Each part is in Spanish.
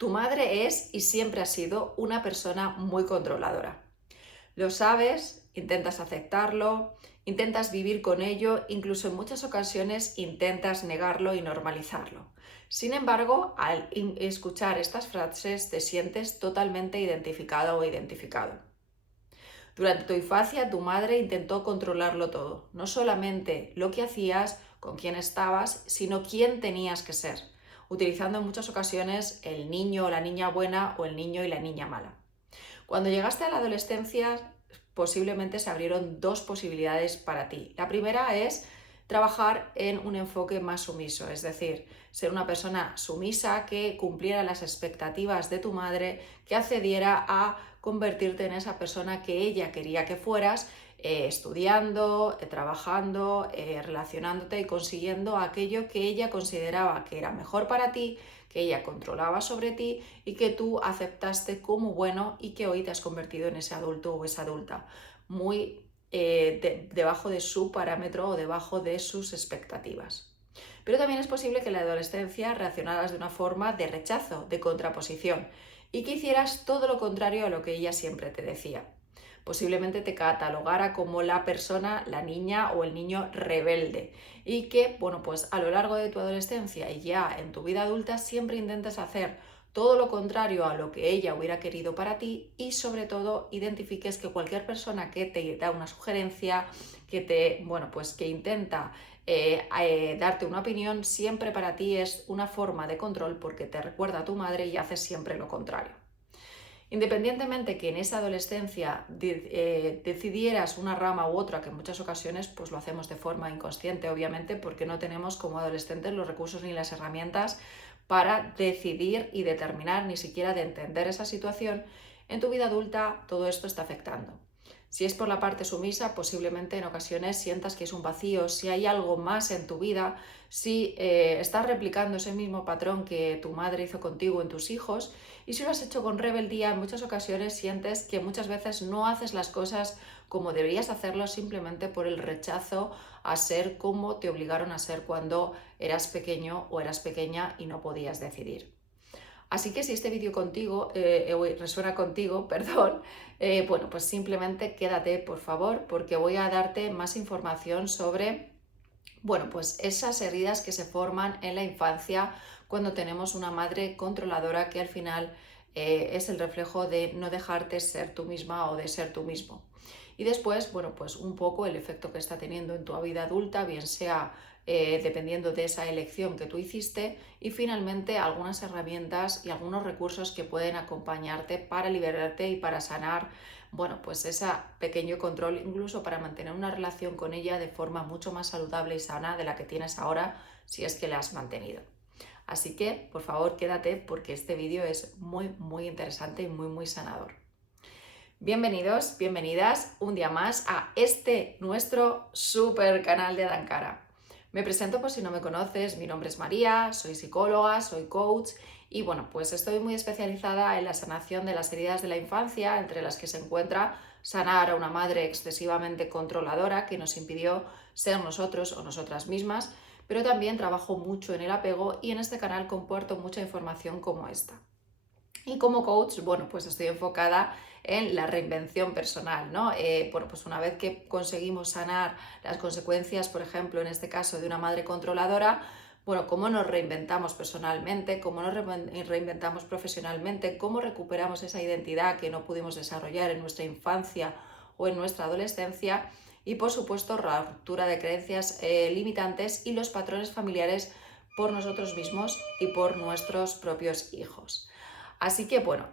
Tu madre es y siempre ha sido una persona muy controladora. Lo sabes, intentas aceptarlo, intentas vivir con ello, incluso en muchas ocasiones intentas negarlo y normalizarlo. Sin embargo, al escuchar estas frases te sientes totalmente identificado o identificado. Durante tu infancia, tu madre intentó controlarlo todo, no solamente lo que hacías, con quién estabas, sino quién tenías que ser, utilizando en muchas ocasiones el niño o la niña buena o el niño y la niña mala. Cuando llegaste a la adolescencia, posiblemente se abrieron dos posibilidades para ti. La primera es trabajar en un enfoque más sumiso, es decir, ser una persona sumisa que cumpliera las expectativas de tu madre, que accediera a convertirte en esa persona que ella quería que fueras, estudiando, trabajando, relacionándote y consiguiendo aquello que ella consideraba que era mejor para ti, que ella controlaba sobre ti y que tú aceptaste como bueno y que hoy te has convertido en ese adulto o esa adulta muy debajo de su parámetro o debajo de sus expectativas. Pero también es posible que en la adolescencia reaccionaras de una forma de rechazo, de contraposición, y que hicieras todo lo contrario a lo que ella siempre te decía. Posiblemente te catalogara como la persona, la niña o el niño rebelde y que, bueno, pues a lo largo de tu adolescencia y ya en tu vida adulta siempre intentes hacer todo lo contrario a lo que ella hubiera querido para ti y sobre todo identifiques que cualquier persona que te da una sugerencia, que te, bueno, pues que intenta darte una opinión, siempre para ti es una forma de control porque te recuerda a tu madre y haces siempre lo contrario. Independientemente que en esa adolescencia decidieras una rama u otra, que en muchas ocasiones pues lo hacemos de forma inconsciente, obviamente, porque no tenemos como adolescentes los recursos ni las herramientas para decidir y determinar, ni siquiera de entender esa situación, en tu vida adulta todo esto está afectando. Si es por la parte sumisa, posiblemente en ocasiones sientas que es un vacío, si hay algo más en tu vida, si estás replicando ese mismo patrón que tu madre hizo contigo en tus hijos, y si lo has hecho con rebeldía, en muchas ocasiones sientes que muchas veces no haces las cosas como deberías hacerlo simplemente por el rechazo a ser como te obligaron a ser cuando eras pequeño o eras pequeña y no podías decidir. Así que si este vídeo resuena contigo, perdón, bueno, pues simplemente quédate, por favor, porque voy a darte más información sobre, bueno, pues esas heridas que se forman en la infancia cuando tenemos una madre controladora que al final es el reflejo de no dejarte ser tú misma o de ser tú mismo. Y después, bueno, pues un poco el efecto que está teniendo en tu vida adulta, bien sea dependiendo de esa elección que tú hiciste, y finalmente algunas herramientas y algunos recursos que pueden acompañarte para liberarte y para sanar, bueno, pues ese pequeño control, incluso para mantener una relación con ella de forma mucho más saludable y sana de la que tienes ahora, si es que la has mantenido. Así que, por favor, quédate porque este vídeo es muy interesante y muy sanador. Bienvenidos, bienvenidas un día más a este nuestro super canal de Adankara. Me presento por si no me conoces, mi nombre es María, soy psicóloga, soy coach y bueno, pues estoy muy especializada en la sanación de las heridas de la infancia, entre las que se encuentra sanar a una madre excesivamente controladora que nos impidió ser nosotros o nosotras mismas, pero también trabajo mucho en el apego y en este canal comparto mucha información como esta. Y como coach, bueno, pues estoy enfocada en la reinvención personal, ¿no? Bueno, pues una vez que conseguimos sanar las consecuencias, por ejemplo, en este caso de una madre controladora, bueno, cómo nos reinventamos personalmente, cómo nos reinventamos profesionalmente, cómo recuperamos esa identidad que no pudimos desarrollar en nuestra infancia o en nuestra adolescencia y, por supuesto, la ruptura de creencias limitantes y los patrones familiares por nosotros mismos y por nuestros propios hijos. Así que bueno,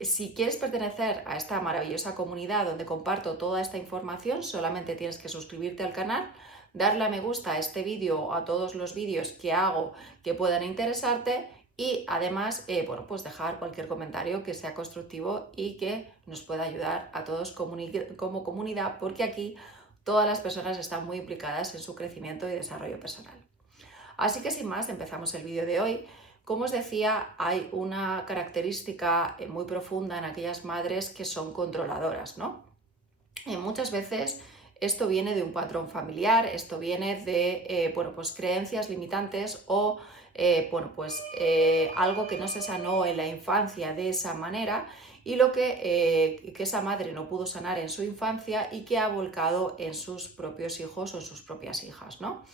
si quieres pertenecer a esta maravillosa comunidad donde comparto toda esta información, solamente tienes que suscribirte al canal, darle a me gusta a este vídeo o a todos los vídeos que hago que puedan interesarte y además, bueno, pues dejar cualquier comentario que sea constructivo y que nos pueda ayudar a todos como comunidad, porque aquí todas las personas están muy implicadas en su crecimiento y desarrollo personal. Así que sin más, empezamos el vídeo de hoy. Como os decía, hay una característica muy profunda en aquellas madres que son controladoras, ¿no? Muchas veces esto viene de un patrón familiar, esto viene de bueno, pues creencias limitantes o algo que no se sanó en la infancia de esa manera y que esa madre no pudo sanar en su infancia y que ha volcado en sus propios hijos o en sus propias hijas, ¿no?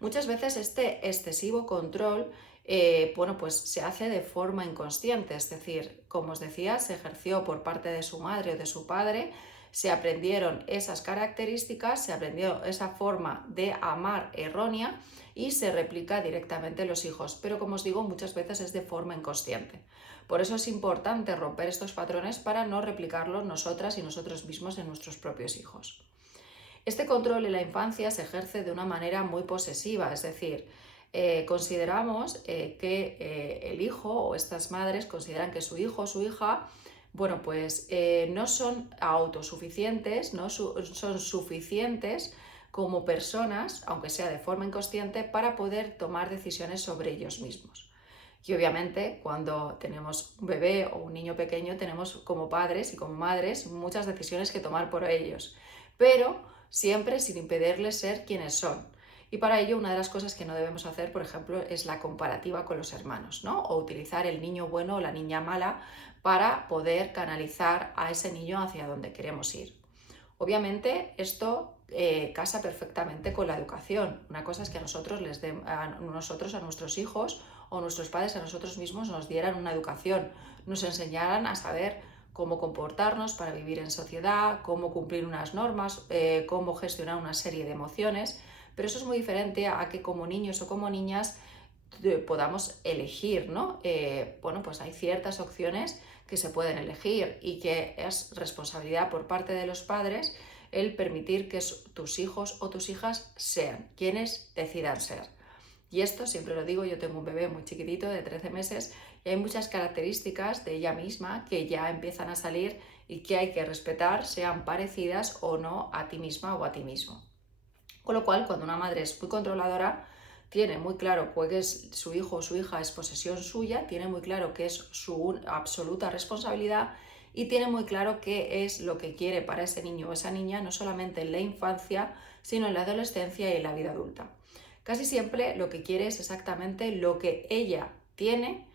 Muchas veces este excesivo control se hace de forma inconsciente, es decir, como os decía, se ejerció por parte de su madre o de su padre, se aprendieron esas características, se aprendió esa forma de amar errónea y se replica directamente en los hijos, pero como os digo, muchas veces es de forma inconsciente. Por eso es importante romper estos patrones para no replicarlos nosotras y nosotros mismos en nuestros propios hijos. Este control en la infancia se ejerce de una manera muy posesiva, es decir, consideramos que el hijo o estas madres consideran que su hijo o su hija no son autosuficientes, no son suficientes como personas, aunque sea de forma inconsciente, para poder tomar decisiones sobre ellos mismos. Y obviamente cuando tenemos un bebé o un niño pequeño tenemos como padres y como madres muchas decisiones que tomar por ellos, pero siempre sin impedirles ser quienes son. Y para ello una de las cosas que no debemos hacer, por ejemplo, es la comparativa con los hermanos, ¿no? O utilizar el niño bueno o la niña mala para poder canalizar a ese niño hacia donde queremos ir. Obviamente esto casa perfectamente con la educación. Una cosa es que a nosotros a nuestros hijos o nuestros padres a nosotros mismos nos dieran una educación, nos enseñaran a saber cómo comportarnos para vivir en sociedad, cómo cumplir unas normas, cómo gestionar una serie de emociones, pero eso es muy diferente a que como niños o como niñas podamos elegir, ¿no? Hay ciertas opciones que se pueden elegir y que es responsabilidad por parte de los padres el permitir que tus hijos o tus hijas sean quienes decidan ser. Y esto siempre lo digo, yo tengo un bebé muy chiquitito de 13 meses y hay muchas características de ella misma que ya empiezan a salir y que hay que respetar, sean parecidas o no a ti misma o a ti mismo. Con lo cual, cuando una madre es muy controladora, tiene muy claro que es su hijo o su hija es posesión suya, tiene muy claro que es su absoluta responsabilidad y tiene muy claro qué es lo que quiere para ese niño o esa niña, no solamente en la infancia, sino en la adolescencia y en la vida adulta. Casi siempre lo que quiere es exactamente lo que ella tiene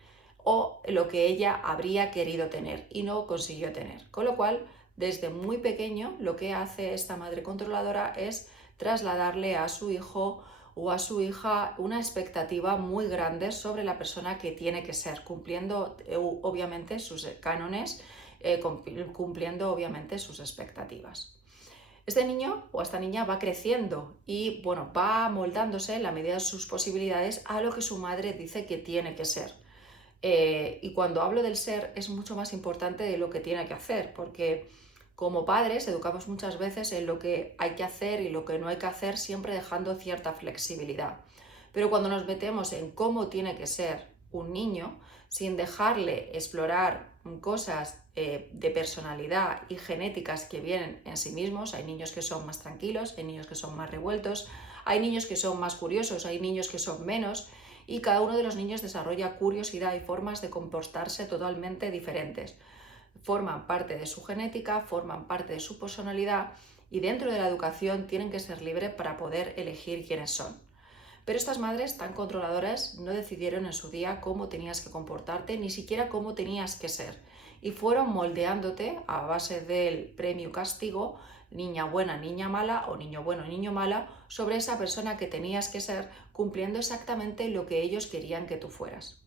o lo que ella habría querido tener y no consiguió tener. Con lo cual, desde muy pequeño, lo que hace esta madre controladora es trasladarle a su hijo o a su hija una expectativa muy grande sobre la persona que tiene que ser, cumpliendo obviamente sus cánones, cumpliendo obviamente sus expectativas. Este niño o esta niña va creciendo y va moldándose en la medida de sus posibilidades a lo que su madre dice que tiene que ser. Y cuando hablo del ser es mucho más importante de lo que tiene que hacer, porque como padres educamos muchas veces en lo que hay que hacer y lo que no hay que hacer, siempre dejando cierta flexibilidad. Pero cuando nos metemos en cómo tiene que ser un niño, sin dejarle explorar cosas de personalidad y genéticas que vienen en sí mismos, hay niños que son más tranquilos, hay niños que son más revueltos, hay niños que son más curiosos, hay niños que son menos, y cada uno de los niños desarrolla curiosidad y formas de comportarse totalmente diferentes. Forman parte de su genética, forman parte de su personalidad y dentro de la educación tienen que ser libres para poder elegir quiénes son. Pero estas madres tan controladoras no decidieron en su día cómo tenías que comportarte, ni siquiera cómo tenías que ser. Y fueron moldeándote a base del premio castigo, niña buena, niña mala, o niño bueno, niño mala, sobre esa persona que tenías que ser, cumpliendo exactamente lo que ellos querían que tú fueras.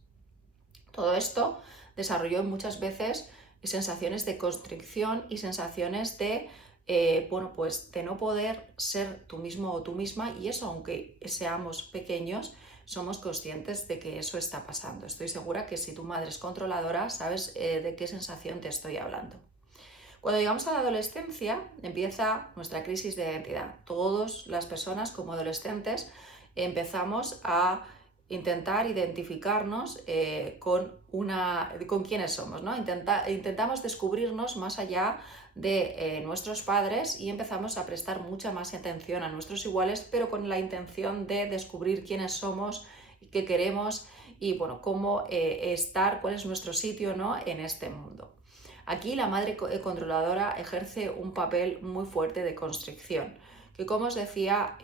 Todo esto desarrolló muchas veces sensaciones de constricción y sensaciones de de no poder ser tú mismo o tú misma, y eso, aunque seamos pequeños, somos conscientes de que eso está pasando. Estoy segura que si tu madre es controladora, sabes de qué sensación te estoy hablando. Cuando llegamos a la adolescencia, empieza nuestra crisis de identidad. Todas las personas como adolescentes empezamos a intentar identificarnos con quiénes somos, ¿no? Intentamos descubrirnos más allá de nuestros padres y empezamos a prestar mucha más atención a nuestros iguales, pero con la intención de descubrir quiénes somos, qué queremos y cómo estar, cuál es nuestro sitio, ¿no?, en este mundo. Aquí la madre controladora ejerce un papel muy fuerte de constricción, que como os decía,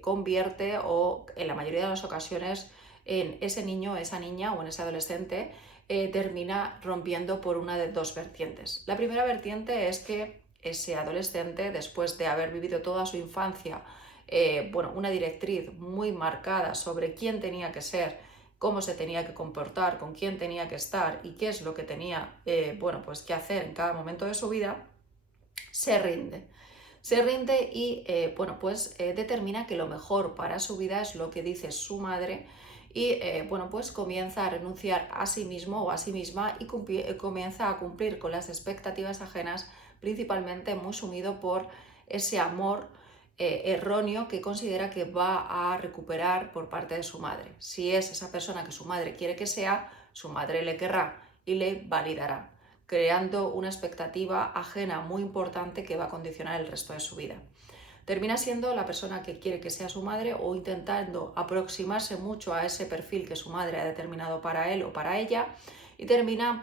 convierte o en la mayoría de las ocasiones en ese niño, esa niña o en ese adolescente termina rompiendo por una de dos vertientes. La primera vertiente es que ese adolescente, después de haber vivido toda su infancia, una directriz muy marcada sobre quién tenía que ser, cómo se tenía que comportar, con quién tenía que estar y qué es lo que tenía que hacer en cada momento de su vida, se rinde. Se rinde y determina que lo mejor para su vida es lo que dice su madre y comienza a renunciar a sí mismo o a sí misma y comienza a cumplir con las expectativas ajenas, principalmente muy sumido por ese amor erróneo que considera que va a recuperar por parte de su madre. Si es esa persona que su madre quiere que sea, su madre le querrá y le validará, creando una expectativa ajena muy importante que va a condicionar el resto de su vida. Termina siendo la persona que quiere que sea su madre o intentando aproximarse mucho a ese perfil que su madre ha determinado para él o para ella y termina,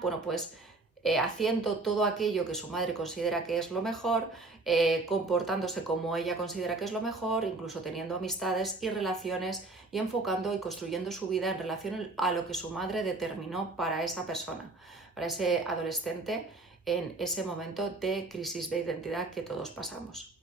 haciendo todo aquello que su madre considera que es lo mejor, comportándose como ella considera que es lo mejor, incluso teniendo amistades y relaciones y enfocando y construyendo su vida en relación a lo que su madre determinó para esa persona, para ese adolescente en ese momento de crisis de identidad que todos pasamos.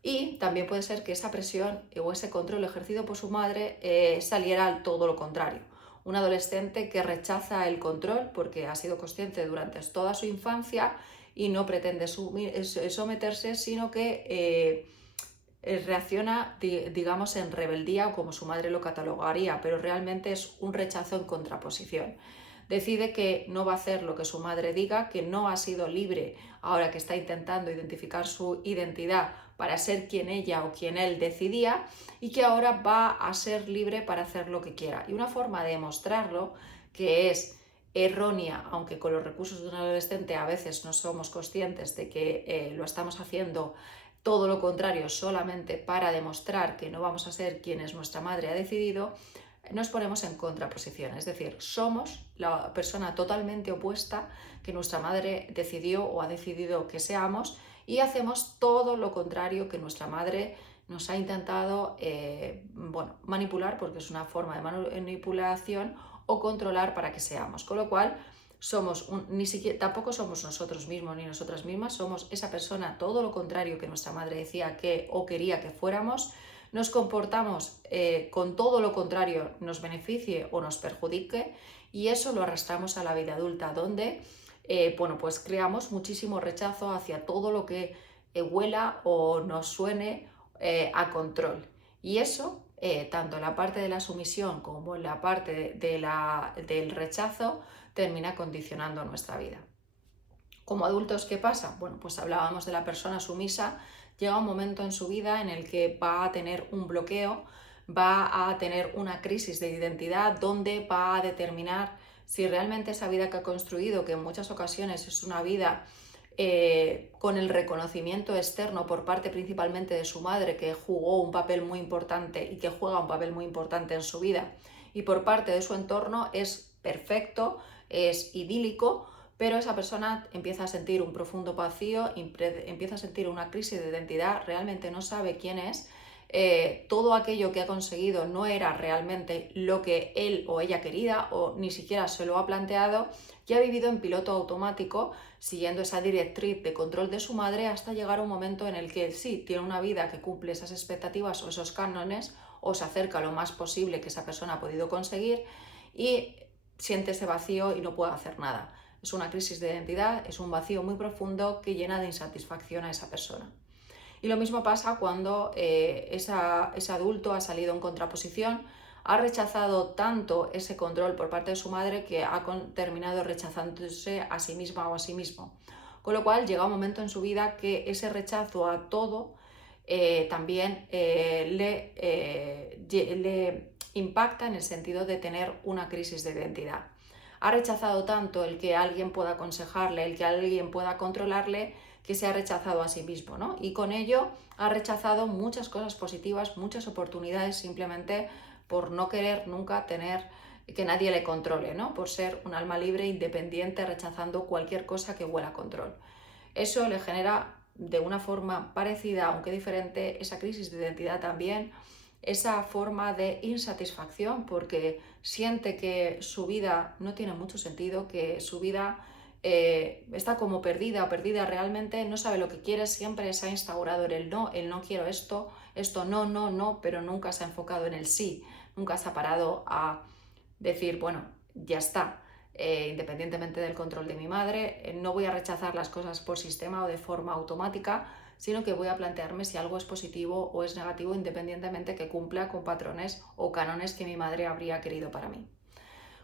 Y también puede ser que esa presión o ese control ejercido por su madre saliera al todo lo contrario. Un adolescente que rechaza el control porque ha sido consciente durante toda su infancia y no pretende someterse, sino que reacciona, digamos, en rebeldía o como su madre lo catalogaría, pero realmente es un rechazo en contraposición. Decide que no va a hacer lo que su madre diga, que no ha sido libre ahora que está intentando identificar su identidad para ser quien ella o quien él decidía y que ahora va a ser libre para hacer lo que quiera. Y una forma de demostrarlo, que es errónea, aunque con los recursos de un adolescente a veces no somos conscientes de que lo estamos haciendo todo lo contrario solamente para demostrar que no vamos a ser quienes nuestra madre ha decidido, nos ponemos en contraposición, es decir, somos la persona totalmente opuesta que nuestra madre decidió o ha decidido que seamos y hacemos todo lo contrario que nuestra madre nos ha intentado manipular, porque es una forma de manipulación, o controlar para que seamos. Con lo cual, tampoco somos nosotros mismos ni nosotras mismas, somos esa persona todo lo contrario que nuestra madre decía que o quería que fuéramos. Nos comportamos con todo lo contrario, nos beneficie o nos perjudique, y eso lo arrastramos a la vida adulta, donde creamos muchísimo rechazo hacia todo lo que huela o nos suene a control. Y eso, tanto en la parte de la sumisión como en la parte del rechazo, termina condicionando nuestra vida. Como adultos, ¿qué pasa? Bueno, pues hablábamos de la persona sumisa. Llega un momento en su vida en el que va a tener un bloqueo, va a tener una crisis de identidad, donde va a determinar si realmente esa vida que ha construido, que en muchas ocasiones es una vida con el reconocimiento externo por parte principalmente de su madre, que jugó un papel muy importante y que juega un papel muy importante en su vida, y por parte de su entorno es perfecto, es idílico, pero esa persona empieza a sentir un profundo vacío, empieza a sentir una crisis de identidad, realmente no sabe quién es, todo aquello que ha conseguido no era realmente lo que él o ella quería o ni siquiera se lo ha planteado, y ha vivido en piloto automático siguiendo esa directriz de control de su madre hasta llegar a un momento en el que sí, tiene una vida que cumple esas expectativas o esos cánones o se acerca lo más posible que esa persona ha podido conseguir y siente ese vacío y no puede hacer nada. Es una crisis de identidad, es un vacío muy profundo que llena de insatisfacción a esa persona. Y lo mismo pasa cuando ese adulto ha salido en contraposición, ha rechazado tanto ese control por parte de su madre que ha terminado rechazándose a sí misma o a sí mismo. Con lo cual llega un momento en su vida que ese rechazo a todo también le impacta en el sentido de tener una crisis de identidad. Ha rechazado tanto el que alguien pueda aconsejarle, el que alguien pueda controlarle, que se ha rechazado a sí mismo, ¿no? Y con ello ha rechazado muchas cosas positivas, muchas oportunidades, simplemente por no querer nunca tener que nadie le controle, ¿no? Por ser un alma libre, independiente, rechazando cualquier cosa que huela a control. Eso le genera de una forma parecida, aunque diferente, esa crisis de identidad también esa forma de insatisfacción porque siente que su vida no tiene mucho sentido, que su vida está como perdida o perdida realmente, no sabe lo que quiere, siempre se ha instaurado en el no quiero esto, esto no, no, no, pero nunca se ha enfocado en el sí, nunca se ha parado a decir, bueno, ya está. Independientemente del control de mi madre, no voy a rechazar las cosas por sistema o de forma automática, sino que voy a plantearme si algo es positivo o es negativo, independientemente que cumpla con patrones o cánones que mi madre habría querido para mí.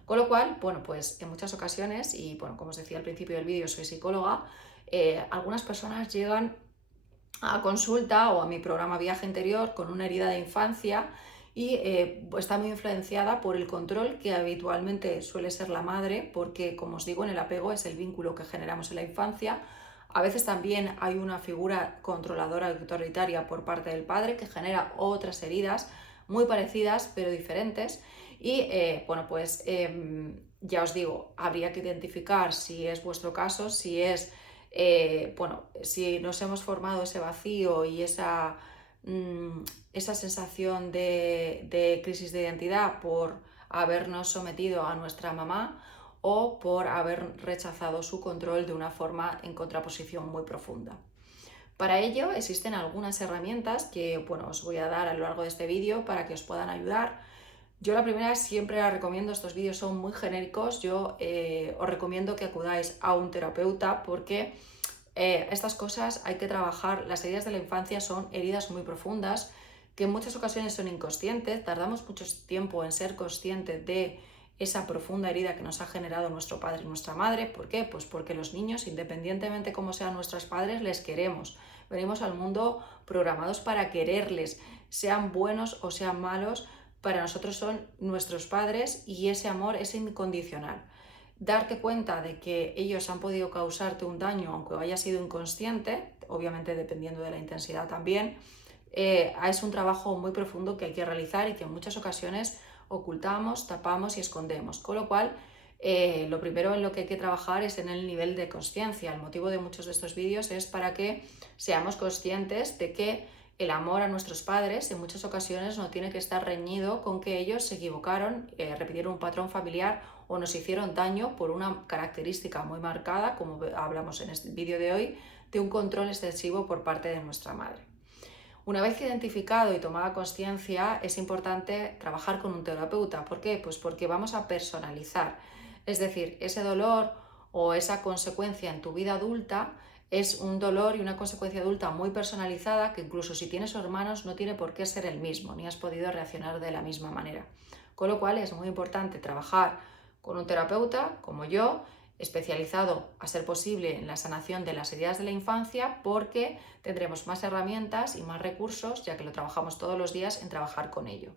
Con lo cual, bueno, pues en muchas ocasiones, y bueno, como os decía al principio del vídeo, soy psicóloga, algunas personas llegan a consulta o a mi programa Viaje Interior con una herida de infancia y está muy influenciada por el control que habitualmente suele ser la madre, porque como os digo, en el apego es el vínculo que generamos en la infancia. A veces también hay una figura controladora y autoritaria por parte del padre que genera otras heridas muy parecidas pero diferentes y bueno, pues ya os digo, habría que identificar si es vuestro caso, si es bueno, si nos hemos formado ese vacío y esa sensación de crisis de identidad por habernos sometido a nuestra mamá o por haber rechazado su control de una forma en contraposición muy profunda. Para ello existen algunas herramientas que bueno, os voy a dar a lo largo de este vídeo para que os puedan ayudar. Yo la primera siempre la recomiendo, estos vídeos son muy genéricos, yo os recomiendo que acudáis a un terapeuta porque estas cosas hay que trabajar. Las heridas de la infancia son heridas muy profundas que en muchas ocasiones son inconscientes, tardamos mucho tiempo en ser conscientes de esa profunda herida que nos ha generado nuestro padre y nuestra madre. ¿Por qué? Pues porque los niños, independientemente cómo sean nuestros padres, les queremos. Venimos al mundo programados para quererles, sean buenos o sean malos, para nosotros son nuestros padres y ese amor es incondicional. Darte cuenta de que ellos han podido causarte un daño, aunque haya sido inconsciente, obviamente dependiendo de la intensidad también, es un trabajo muy profundo que hay que realizar y que en muchas ocasiones ocultamos, tapamos y escondemos. Con lo cual, lo primero en lo que hay que trabajar es en el nivel de consciencia. El motivo de muchos de estos vídeos es para que seamos conscientes de que el amor a nuestros padres en muchas ocasiones no tiene que estar reñido con que ellos se equivocaron, repitieron un patrón familiar o nos hicieron daño por una característica muy marcada, como hablamos en este vídeo de hoy, de un control excesivo por parte de nuestra madre. Una vez identificado y tomada conciencia, es importante trabajar con un terapeuta. ¿Por qué? Pues porque vamos a personalizar. Es decir, ese dolor o esa consecuencia en tu vida adulta es un dolor y una consecuencia adulta muy personalizada que incluso si tienes hermanos no tiene por qué ser el mismo, ni has podido reaccionar de la misma manera. Con lo cual es muy importante trabajar con un terapeuta como yo, especializado a ser posible en la sanación de las heridas de la infancia, porque tendremos más herramientas y más recursos, ya que lo trabajamos todos los días, en trabajar con ello.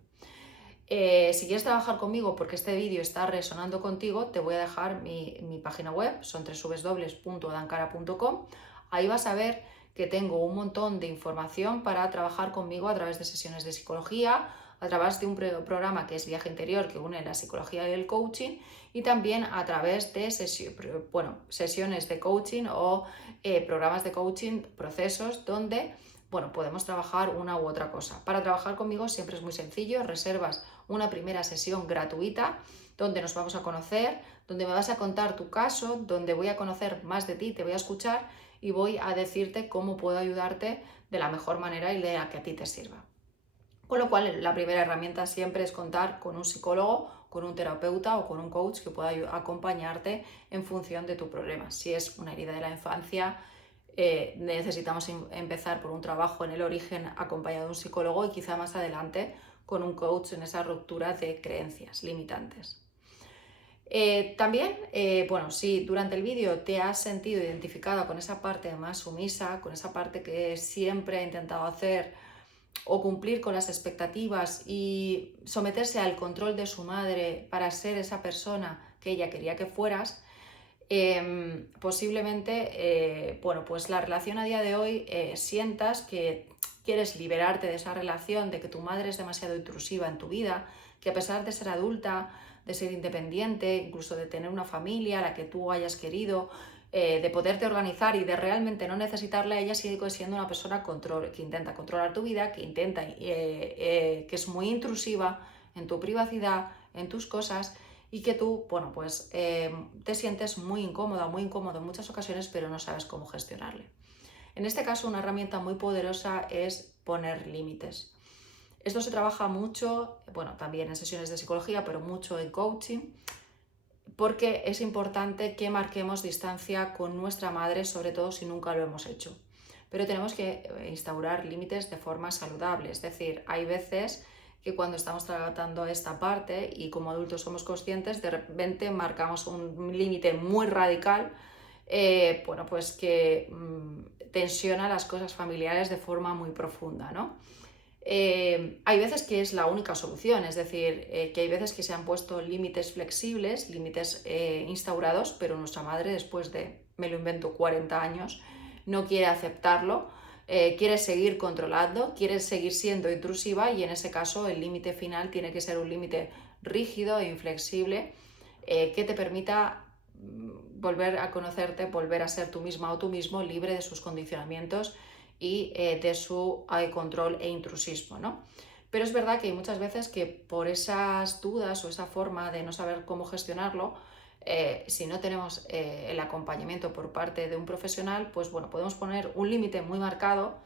Si quieres trabajar conmigo porque este vídeo está resonando contigo, te voy a dejar mi página web, son www.adankara.com. Ahí vas a ver que tengo un montón de información para trabajar conmigo a través de sesiones de psicología, a través de un programa que es Viaje Interior, que une la psicología y el coaching, y también a través de sesiones de coaching o programas de coaching, procesos donde bueno, podemos trabajar una u otra cosa. Para trabajar conmigo siempre es muy sencillo, reservas una primera sesión gratuita donde nos vamos a conocer, donde me vas a contar tu caso, donde voy a conocer más de ti, te voy a escuchar y voy a decirte cómo puedo ayudarte de la mejor manera y de la que a ti te sirva. Con lo cual, la primera herramienta siempre es contar con un psicólogo, con un terapeuta o con un coach que pueda acompañarte en función de tu problema. Si es una herida de la infancia, necesitamos empezar por un trabajo en el origen acompañado de un psicólogo y quizá más adelante con un coach en esa ruptura de creencias limitantes. También, bueno, si durante el vídeo te has sentido identificada con esa parte más sumisa, con esa parte que siempre he intentado hacer o cumplir con las expectativas y someterse al control de su madre para ser esa persona que ella quería que fueras, posiblemente, bueno, pues la relación a día de hoy sientas que quieres liberarte de esa relación, de que tu madre es demasiado intrusiva en tu vida, que a pesar de ser adulta, de ser independiente, incluso de tener una familia a la que tú hayas querido, de poderte organizar y de realmente no necesitarle a ella, sigue siendo una persona que intenta controlar tu vida, que es muy intrusiva en tu privacidad, en tus cosas, y que tú, bueno, pues te sientes muy incómoda, muy incómodo en muchas ocasiones, pero no sabes cómo gestionarle. En este caso, una herramienta muy poderosa es poner límites. Esto se trabaja mucho, bueno, también en sesiones de psicología, pero mucho en coaching, porque es importante que marquemos distancia con nuestra madre, sobre todo si nunca lo hemos hecho. Pero tenemos que instaurar límites de forma saludable, es decir, hay veces que cuando estamos tratando esta parte y como adultos somos conscientes, de repente marcamos un límite muy radical, bueno, pues que tensiona las cosas familiares de forma muy profunda, ¿no? Hay veces que es la única solución, es decir, que hay veces que se han puesto límites flexibles, límites instaurados, pero nuestra madre después de, me lo invento, 40 años, no quiere aceptarlo, quiere seguir controlando, quiere seguir siendo intrusiva y en ese caso el límite final tiene que ser un límite rígido e inflexible que te permita volver a conocerte, volver a ser tú misma o tú mismo, libre de sus condicionamientos y de su control e intrusismo, ¿no? Pero es verdad que hay muchas veces que por esas dudas o esa forma de no saber cómo gestionarlo, si no tenemos el acompañamiento por parte de un profesional, pues bueno, podemos poner un límite muy marcado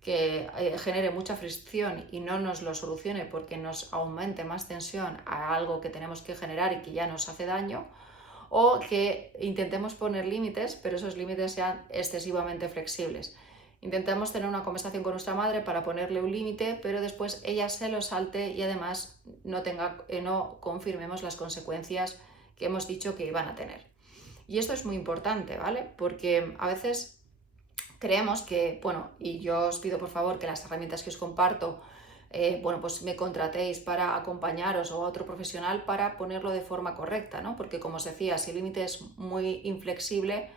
que genere mucha fricción y no nos lo solucione porque nos aumente más tensión a algo que tenemos que generar y que ya nos hace daño, o que intentemos poner límites, pero esos límites sean excesivamente flexibles. Intentamos tener una conversación con nuestra madre para ponerle un límite, pero después ella se lo salte y además no confirmemos las consecuencias que hemos dicho que iban a tener. Y esto es muy importante, ¿vale? Porque a veces creemos que, bueno, y yo os pido por favor que las herramientas que os comparto, bueno, pues me contratéis para acompañaros o a otro profesional para ponerlo de forma correcta, ¿no? Porque como os decía, si el límite es muy inflexible,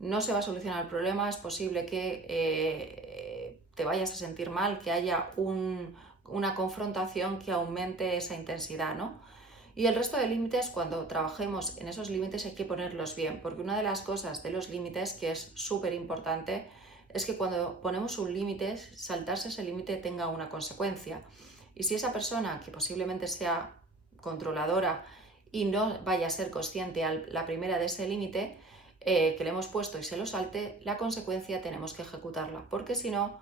no se va a solucionar el problema, es posible que te vayas a sentir mal, que haya una confrontación que aumente esa intensidad, ¿no? Y el resto de límites, cuando trabajemos en esos límites hay que ponerlos bien, porque una de las cosas de los límites que es súper importante es que cuando ponemos un límite, saltarse ese límite tenga una consecuencia. Y si esa persona, que posiblemente sea controladora y no vaya a ser consciente a la primera de ese límite que le hemos puesto y se lo salte, la consecuencia tenemos que ejecutarla, porque si no,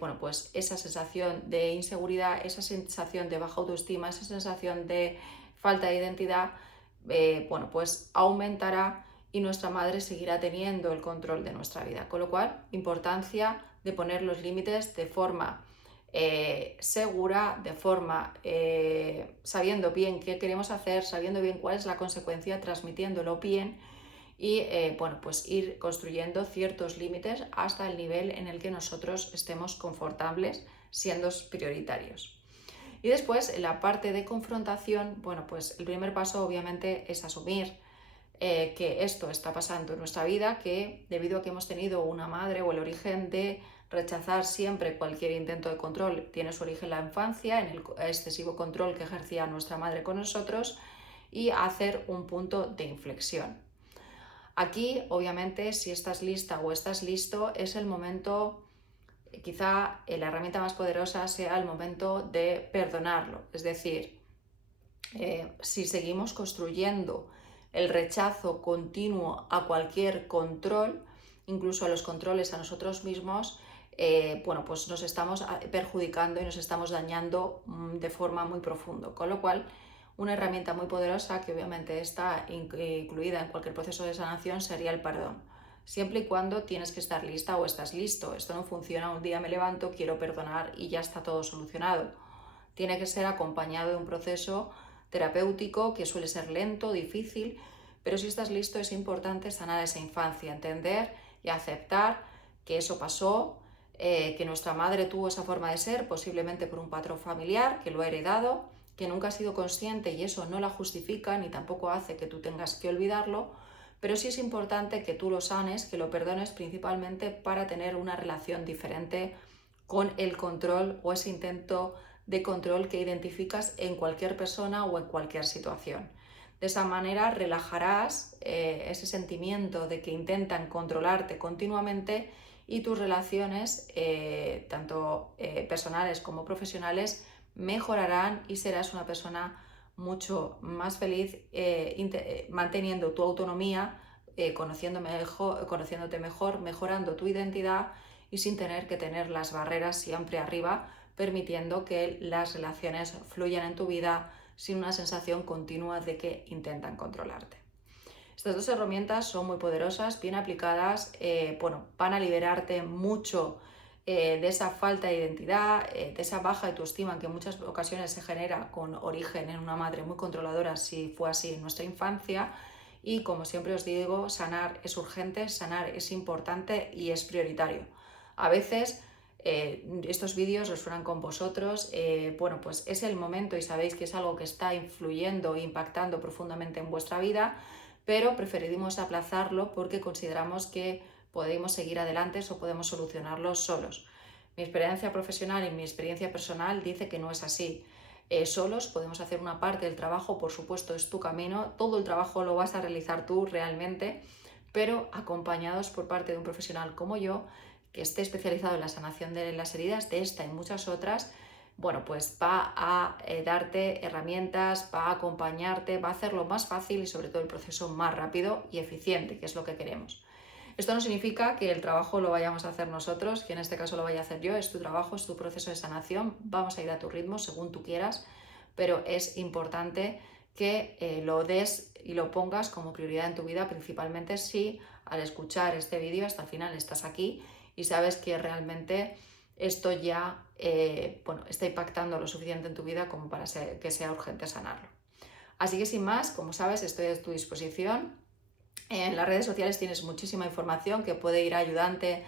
bueno, pues esa sensación de inseguridad, esa sensación de baja autoestima, esa sensación de falta de identidad, bueno, pues aumentará y nuestra madre seguirá teniendo el control de nuestra vida. Con lo cual, importancia de poner los límites de forma segura, de forma sabiendo bien qué queremos hacer, sabiendo bien cuál es la consecuencia, transmitiéndolo bien y bueno, pues ir construyendo ciertos límites hasta el nivel en el que nosotros estemos confortables siendo prioritarios. Y después, en la parte de confrontación, bueno, pues el primer paso obviamente es asumir que esto está pasando en nuestra vida, que debido a que hemos tenido una madre o el origen de rechazar siempre cualquier intento de control, tiene su origen en la infancia, en el excesivo control que ejercía nuestra madre con nosotros, y hacer un punto de inflexión. Aquí, obviamente, si estás lista o estás listo, es el momento, quizá la herramienta más poderosa sea el momento de perdonarlo. Es decir, si seguimos construyendo el rechazo continuo a cualquier control, incluso a los controles a nosotros mismos, bueno, pues nos estamos perjudicando y nos estamos dañando de forma muy profunda. Con lo cual, una herramienta muy poderosa que obviamente está incluida en cualquier proceso de sanación sería el perdón. Siempre y cuando tienes que estar lista o estás listo. Esto no funciona, un día me levanto, quiero perdonar y ya está todo solucionado. Tiene que ser acompañado de un proceso terapéutico que suele ser lento, difícil, pero si estás listo es importante sanar esa infancia, entender y aceptar que eso pasó, que nuestra madre tuvo esa forma de ser, posiblemente por un patrón familiar, que lo ha heredado, que nunca ha sido consciente y eso no la justifica ni tampoco hace que tú tengas que olvidarlo, pero sí es importante que tú lo sanes, que lo perdones principalmente para tener una relación diferente con el control o ese intento de control que identificas en cualquier persona o en cualquier situación. De esa manera relajarás ese sentimiento de que intentan controlarte continuamente y tus relaciones, tanto personales como profesionales, mejorarán y serás una persona mucho más feliz manteniendo tu autonomía, conociéndote mejor, mejorando tu identidad y sin tener que tener las barreras siempre arriba, permitiendo que las relaciones fluyan en tu vida sin una sensación continua de que intentan controlarte. Estas dos herramientas son muy poderosas, bien aplicadas, van a liberarte mucho de esa falta de identidad, de esa baja autoestima que en muchas ocasiones se genera con origen en una madre muy controladora, si fue así en nuestra infancia. Y como siempre os digo, sanar es urgente, sanar es importante y es prioritario. A veces estos vídeos resuenan con vosotros, pues es el momento y sabéis que es algo que está influyendo e impactando profundamente en vuestra vida, pero preferimos aplazarlo porque consideramos que podemos seguir adelante o podemos solucionarlo solos. Mi experiencia profesional y mi experiencia personal dice que no es así. Solos podemos hacer una parte del trabajo, por supuesto es tu camino, todo el trabajo lo vas a realizar tú realmente, pero acompañados por parte de un profesional como yo, que esté especializado en la sanación de las heridas, de esta y muchas otras, pues va a darte herramientas, va a acompañarte, va a hacerlo más fácil y sobre todo el proceso más rápido y eficiente, que es lo que queremos. Esto no significa que el trabajo lo vayamos a hacer nosotros, que en este caso lo vaya a hacer yo, es tu trabajo, es tu proceso de sanación, vamos a ir a tu ritmo según tú quieras, pero es importante que lo des y lo pongas como prioridad en tu vida, principalmente si al escuchar este vídeo hasta el final estás aquí y sabes que realmente esto ya está impactando lo suficiente en tu vida como para que sea urgente sanarlo. Así que sin más, como sabes, estoy a tu disposición. En las redes sociales tienes muchísima información que puede ir ayudándote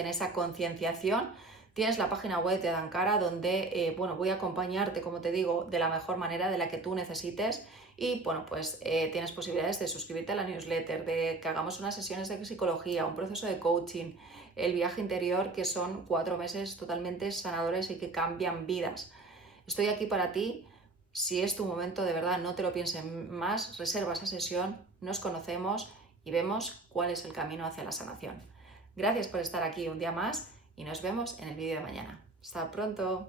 en esa concienciación. Tienes la página web de Adankara donde voy a acompañarte, como te digo, de la mejor manera, de la que tú necesites. Y tienes posibilidades de suscribirte a la newsletter, de que hagamos unas sesiones de psicología, un proceso de coaching, el viaje interior, que son 4 meses totalmente sanadores y que cambian vidas. Estoy aquí para ti. Si es tu momento, de verdad, no te lo pienses más, reserva esa sesión, nos conocemos y vemos cuál es el camino hacia la sanación. Gracias por estar aquí un día más y nos vemos en el vídeo de mañana. Hasta pronto.